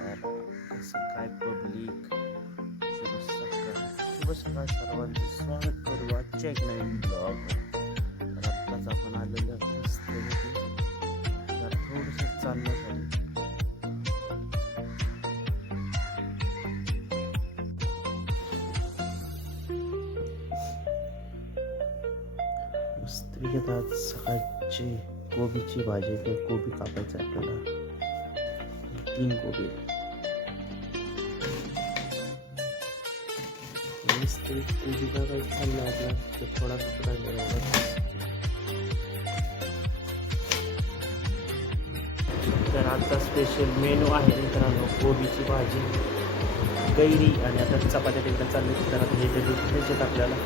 तर कसं काय पब्लिक, शुभ सकाळ सर्वांचे स्वागत करू आजच्या एक नवीन ब्लॉग. तर आत्ताच आपण आलेलो मस्तपैकी तर थोडंसं चालण्यासाठी. मस्तपैकी आता आज सकाळची कोबीची भाजी किंवा कोबी कापायचं आहे आपल्याला. 3 कोबी कोबी का काही चाललं आपला तो थोडासा राहिलेला आहे. तर आजचा स्पेशल मेनू आहे मित्रांनो कोबीची भाजी, कैरी आणि आता चपात्या तिकडे चालले. तर आता हे घ्यायचे आपल्याला.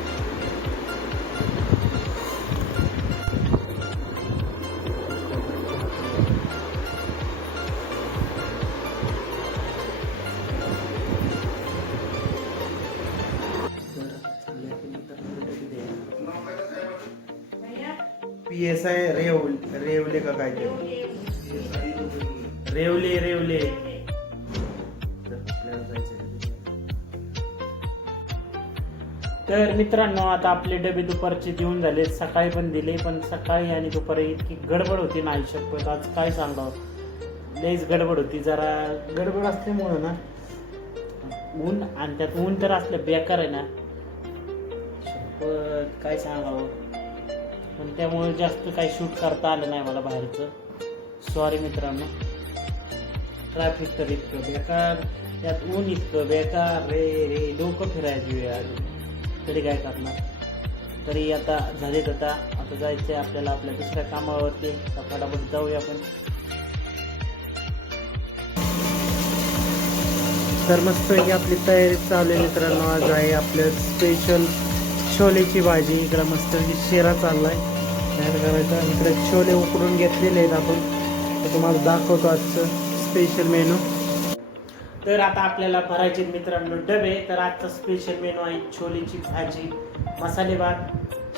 PSI रेवले का काय ते रेवले तर मित्रांनो आता आपले डबे दुपारचे देऊन झाले. सकाळी पण दिले, पण सकाळी आणि दुपारी इतकी गडबड होती ना आयुष्यात. आज काय सांगावं, लईच गडबड होती. जरा गडबड असल्यामुळं ना ऊन, आणि त्यात ऊन तर असलं बेकार आहे ना, काय सांगावं. पण त्यामुळे जास्त काही शूट करता आलं नाही मला बाहेरचं. सॉरी मित्रांनो. ट्रॅफिक तर इतकं बेकार, त्यात ऊन इतकं बेकार, रे डोकं फिरायची वेळ आली. तरी काय करणार. तरी आता झालेत. आता जायचं आहे आपल्याला आपल्या दुसऱ्या कामावरती. फटाफट जाऊया आपण. तर मस्त आपली तयारी चालू आहे मित्रांनो. आज आहे आपलं स्पेशल छोलेची भाजी. इकडं मस्त शिरा चाललाय तयार करायचा. इकडे छोले उकडून घेतलेले आहेत आपण. तर तुम्हाला दाखवतो आजचं स्पेशल मेनू. तर आता आपल्याला भरायचे मित्रांनो डबे. तर आजचा स्पेशल मेनू आहे छोलेची भाजी, मसाले भात,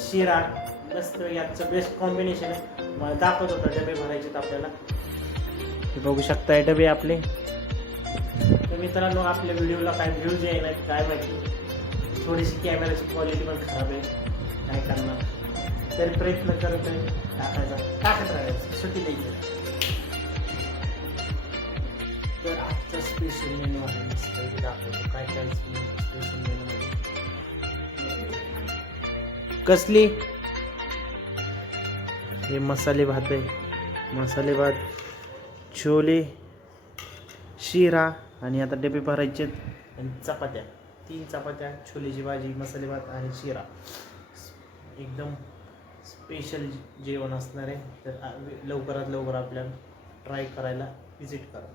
शिरा. मस्त याचं बेस्ट कॉम्बिनेशन आहे. मला दाखवत होता डबे भरायचे आपल्याला. हे बघू शकताय डबे आपले. तर मित्रांनो आपल्या व्हिडिओला काय व्ह्यूज येणार काय माहिती. थोडीशी कॅमेराची क्वालिटी पण खराब आहे, काय करणार. तरी प्रयत्न करत आहे टाकत राहायचं, सुट्टी द्यायची. तर आजचा स्पेशल मेनू आहे. मस्त दाखवतो काय काय स्पेशल मेनू आहे. कसली हे मसाले भात आहे. मसाले भात, छोले, शिरा आणि आता डबे भरायचे आणि चपात्या. 3 चपात्या, छोलेची भाजी, मसाले भात आणि शिरा. एकदम स्पेशल जेवण असणार आहे. तर लवकरात लवकर आपल्याला ट्राय करायला विजिट करा.